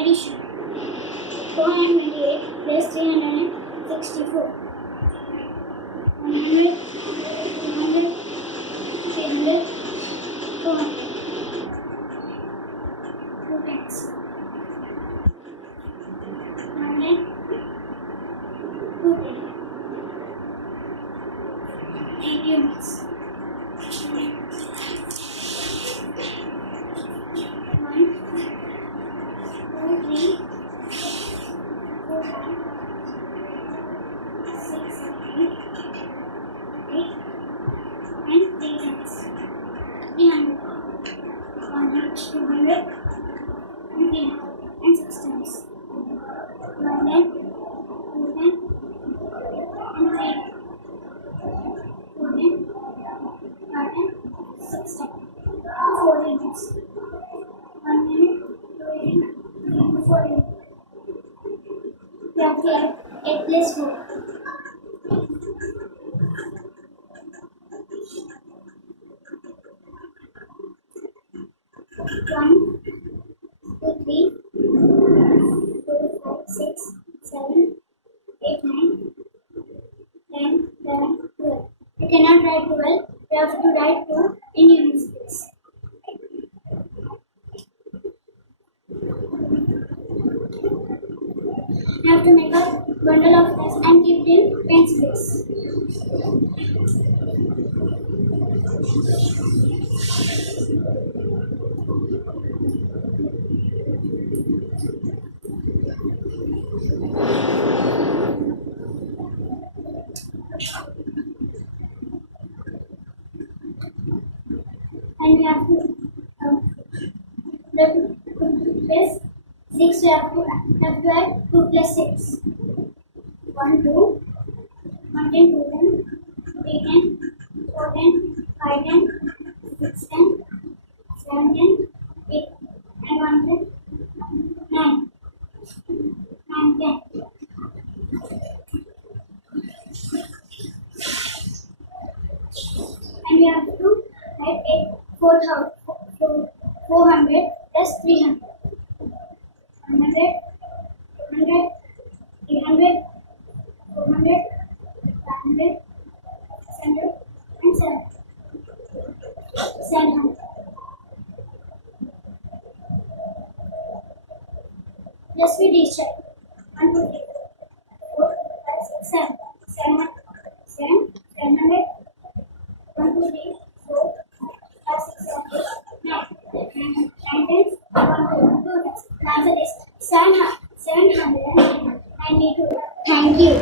Addition. 428 plus 364. 100, 200, 300, 400. 2 times. 100, 2 times. 8 units. 1, 2, 3, 4, 5, 6, 7, 8, and 3 times. 300, 100, 200, and 300, and 6 times. 1 10, 2 10, and 3 4 10, 5 10, 6 10. 4 units. 1 minute, 2 minutes, 3 to 4 units. We have to add 8 plus 4. 1, 2, 3, 4, 5, 6, 7, 8, 9, 10, 11, 12. We cannot write 12. We have to write 2 in units place. We have to make a bundle of this and keep it in pens place. And we have to the plus 6 we have to add 2 plus 6. 1 2 1 10 2 10 3 10 4 10 5 10 6 10 7 10 8 and 1 10 9 10. And we have to write 400 plus 300. 100, 200, 300, 400, 500, 600, and 700. Just we recheck. 1, 2, 3, 4, 5, 6, 7. 700. 1, 2, 3, 4, 5, 6, 7, 8, 9. 9 times. 1, 2 times. The answer is 792. Thank you.